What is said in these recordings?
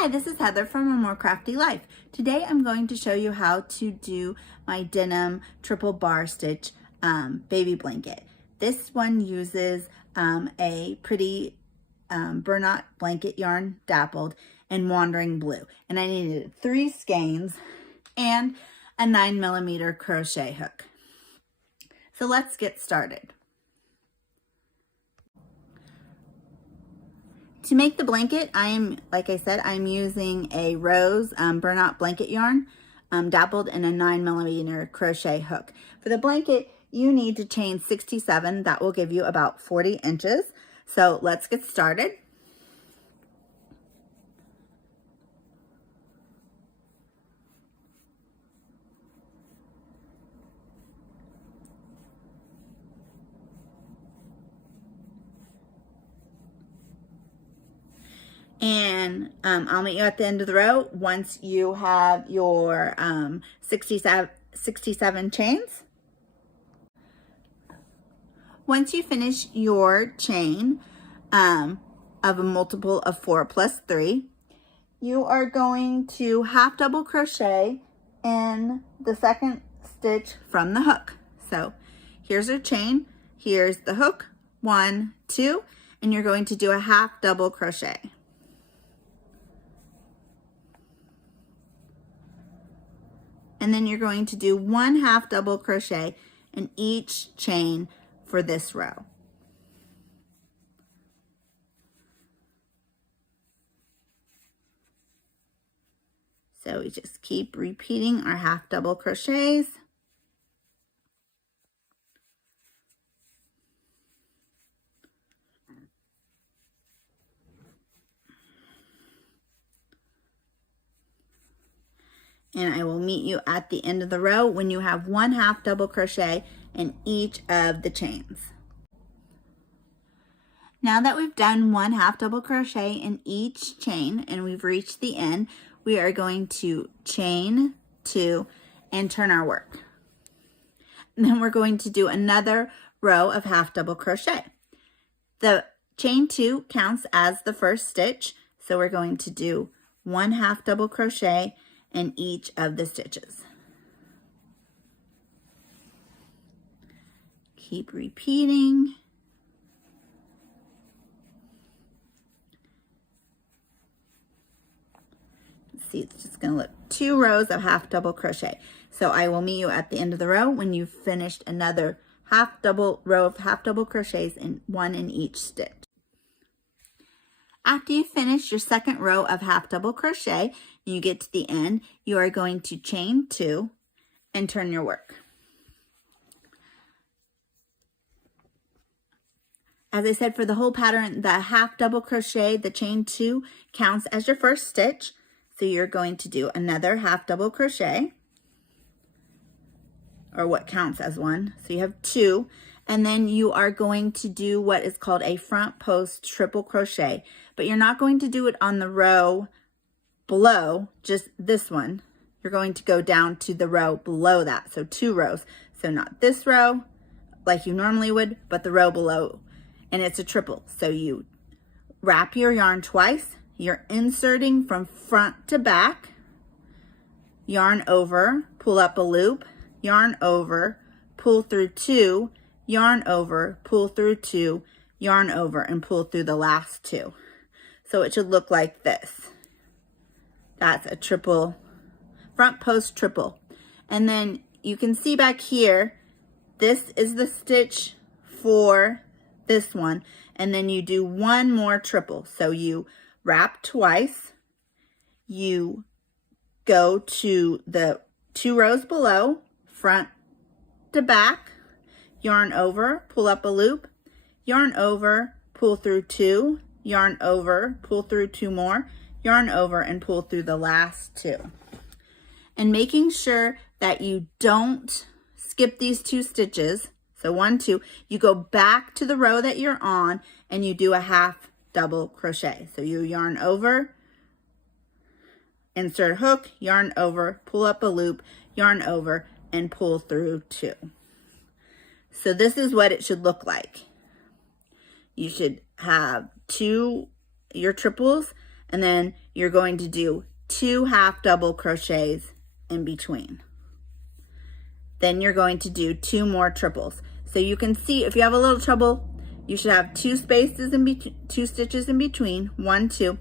Hi, this is Heather from A More Crafty Life. Today I'm going to show you how to do my denim triple bar stitch baby blanket. This one uses a pretty Bernat blanket yarn dappled in Wandering Blue. And I needed 3 skeins and a 9mm crochet hook. So let's get started. To make the blanket, like I said, I'm using a rose Bernat blanket yarn dappled in a 9mm crochet hook. For the blanket, you need to chain 67. That will give you about 40 inches. So let's get started. And I'll meet you at the end of the row once you have your 67 chains. Once you finish your chain of a multiple of 4 plus 3, you are going to half double crochet in the second stitch from the hook. So here's our chain, here's the hook, 1, 2, and you're going to do a half double crochet. And then you're going to do 1 half double crochet in each chain for this row. So we just keep repeating our half double crochets. And I will meet you at the end of the row when you have 1 half double crochet in each of the chains. Now that we've done 1 half double crochet in each chain and we've reached the end, we are going to chain 2 and turn our work. And then we're going to do another row of half double crochet. The chain 2 counts as the first stitch, so we're going to do 1 half double crochet in each of the stitches. Keep repeating. See, it's just going to look 2 rows of half double crochet. So I will meet you at the end of the row when you've finished another row of half double crochets in 1 in each stitch. After you finish your second row of half double crochet and you get to the end, you are going to chain 2 and turn your work. As I said, for the whole pattern, the half double crochet, the chain 2 counts as your first stitch. So you're going to do another half double crochet, or what counts as 1. So you have 2. And then you are going to do what is called a front post triple crochet, but you're not going to do it on the row below, just this one. You're going to go down to the row below that, so 2 rows. So not this row like you normally would, but the row below, and it's a triple. So you wrap your yarn twice, you're inserting from front to back, yarn over, pull up a loop, yarn over, pull through 2, yarn over, pull through 2, yarn over, and pull through the last 2. So it should look like this. That's a triple, front post triple. And then you can see back here, this is the stitch for this one. And then you do 1 more triple. So you wrap twice, you go to the 2 rows below, front to back, yarn over, pull up a loop, yarn over, pull through 2, yarn over, pull through 2 more, yarn over, and pull through the last 2. And making sure that you don't skip these 2 stitches, so 1, 2, you go back to the row that you're on and you do a half double crochet. So you yarn over, insert hook, yarn over, pull up a loop, yarn over, and pull through 2. So this is what it should look like. You should have your triples and then you're going to do 2 half double crochets in between. Then you're going to do 2 more triples. So you can see if you have a little trouble, you should have 2 spaces in between, 2 stitches in between, 1, 2,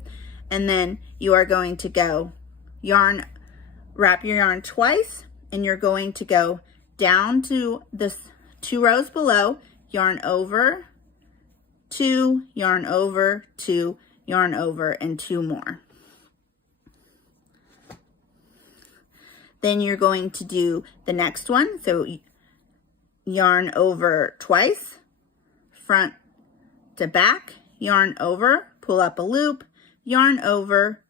and then you are going to go wrap your yarn twice, and you're going to go down to the 2 rows below, yarn over, 2, yarn over, 2, yarn over, and 2 more. Then you're going to do the next one. So yarn over twice, front to back, yarn over, pull up a loop, yarn over,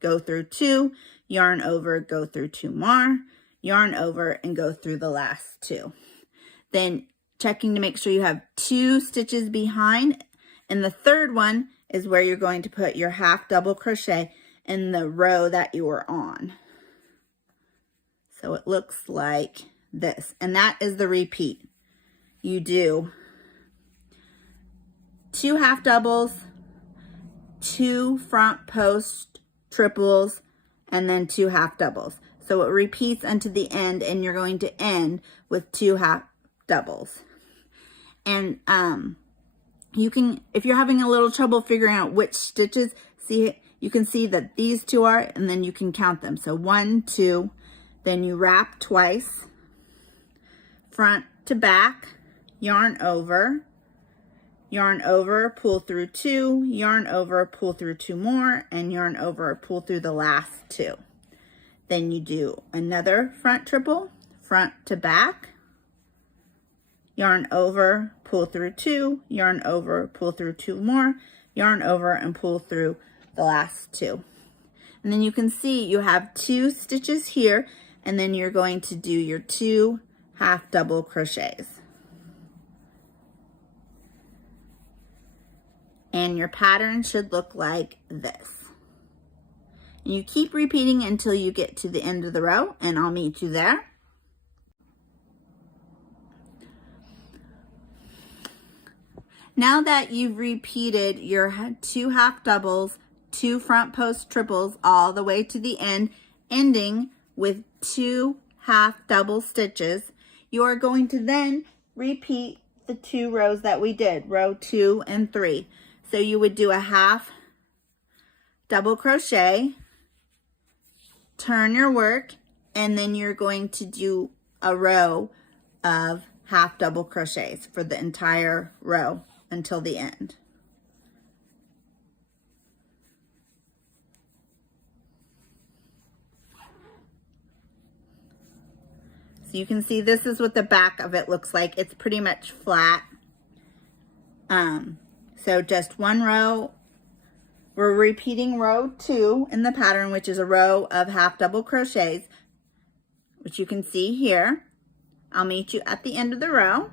go through 2, yarn over, go through 2 more, yarn over, and go through the last 2. Then checking to make sure you have 2 stitches behind, and the third one is where you're going to put your half double crochet in the row that you were on. So it looks like this, and that is the repeat. You do 2 half doubles, 2 front post triples, and then 2 half doubles. So it repeats unto the end, and you're going to end with 2 half doubles. And you can, if you're having a little trouble figuring out which stitches, see, you can see that these 2 are, and then you can count them. So 1, 2, then you wrap twice, front to back, yarn over, pull through 2, yarn over, pull through 2 more, and yarn over, pull through the last 2. Then you do another front triple, front to back, yarn over, pull through 2, yarn over, pull through 2 more, yarn over, and pull through the last 2. And then you can see you have 2 stitches here, and then you're going to do your 2 half double crochets. And your pattern should look like this. And you keep repeating until you get to the end of the row, and I'll meet you there. Now that you've repeated your 2 half doubles, 2 front post triples all the way to the end, ending with 2 half double stitches, you are going to then repeat the 2 rows that we did, row 2 and 3. So you would do a half double crochet, turn your work, and then you're going to do a row of half double crochets for the entire row until the end. So you can see this is what the back of it looks like. It's pretty much flat. So just 1 row. We're repeating row 2 in the pattern, which is a row of half double crochets, which you can see here. I'll meet you at the end of the row.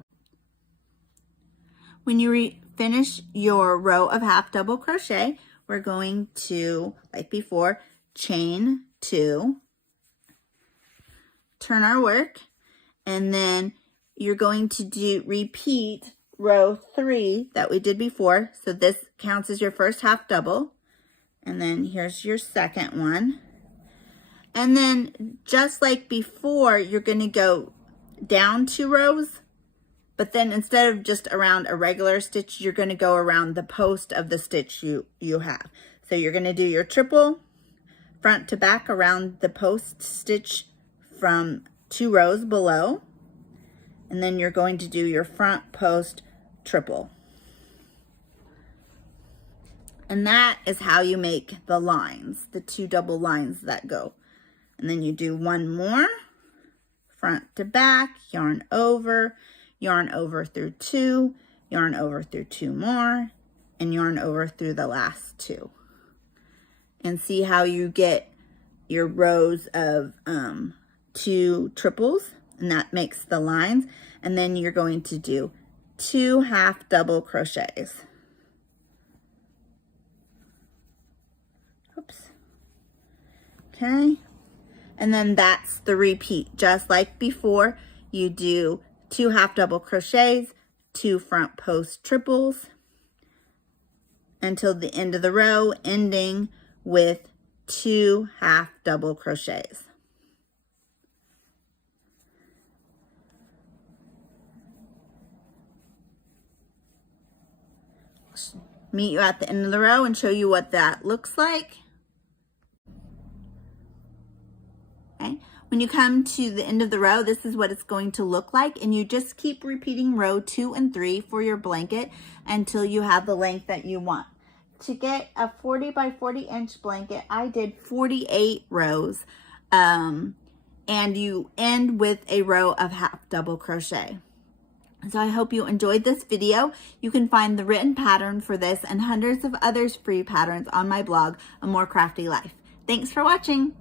When you finish your row of half double crochet, we're going to, like before, chain 2, turn our work, and then you're going to repeat row 3 that we did before. So this counts as your first half double, and then here's your second one. And then just like before, you're going to go down 2 rows, but then instead of just around a regular stitch, you're going to go around the post of the stitch you have. So you're going to do your triple front to back around the post stitch from 2 rows below, and then you're going to do your front post triple. And that is how you make the lines, the 2 double lines that go. And then you do 1 more, front to back, yarn over through 2, yarn over through 2 more, and yarn over through the last 2. And see how you get your rows of 2 triples, and that makes the lines. And then you're going to do 2 half double crochets. Oops. Okay. And then that's the repeat. Just like before, you do 2 half double crochets, 2 front post triples until the end of the row, ending with 2 half double crochets. Meet you at the end of the row and show you what that looks like. Okay. When you come to the end of the row, this is what it's going to look like, and you just keep repeating row 2 and 3 for your blanket until you have the length that you want. To get a 40 by 40 inch blanket, I did 48 rows, and you end with a row of half double crochet. So I hope you enjoyed this video. You can find the written pattern for this and hundreds of others free patterns on my blog, A More Crafty Life. Thanks for watching.